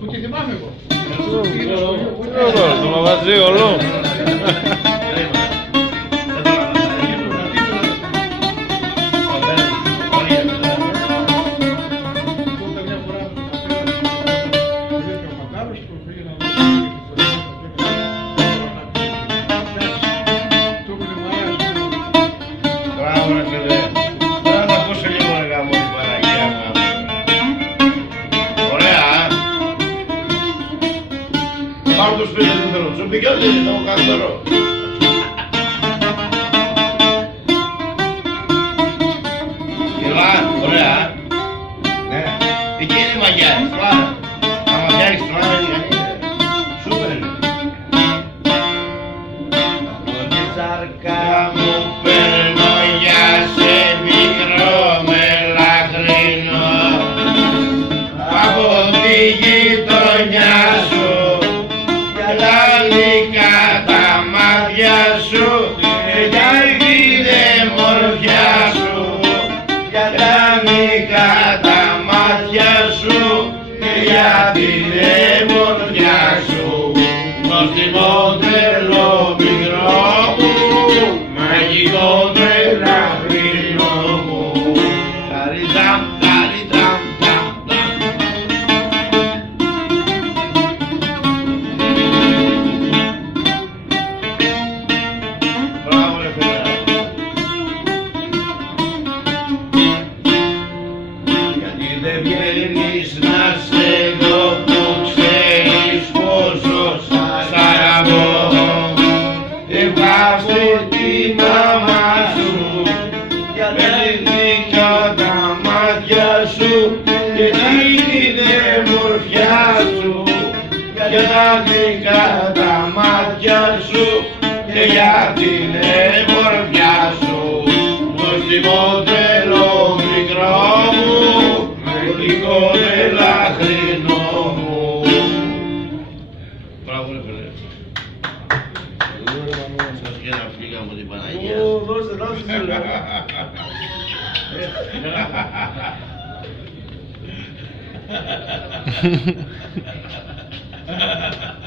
Που τη θυμάμαι εγώ. Το μαγαζί όλο. Πάρω το σπίτι του θέλω τσούπι και όχι το καθαρό. Κιλά, ωραία. Ναι, εκεί είναι η μαγιά, στρά. Άμα φτιάξεις στρά είναι κανείς. Σούπερ είναι. Από τη σάρκα μου παίρνω για σε μικρό μελαχρινό. Από τη γειτονιά σου γυαλικά τα μάτια σου και για την μορφιά σου, γυαλικά τα μάτια σου και για την μορφιά σου. Νόστιμο τρελό μικρό μου, μαγικό τρελαχρινό μου. Καριτάμ, καριτάμ, τάμ, τάμ. Μπράβο ρε φίλε. Γιατί δεν βγαίνεις να σε δω που ξέρεις πόσο σ' αγαπώ. Εβάστε τη μαμά σου για να δείξω τα μάτια σου και την μορφιά σου, για να δείξω τα μάτια σου και για την μορφιά σου. Νόστιμο τρελό μικρό μου, μαγικό τρελαχρινό μου. Μπράβο ρε φίλε. Σας και ένα φλίγα μου την Παναγία. Δώστε, δώστε. Ha ha ha ha.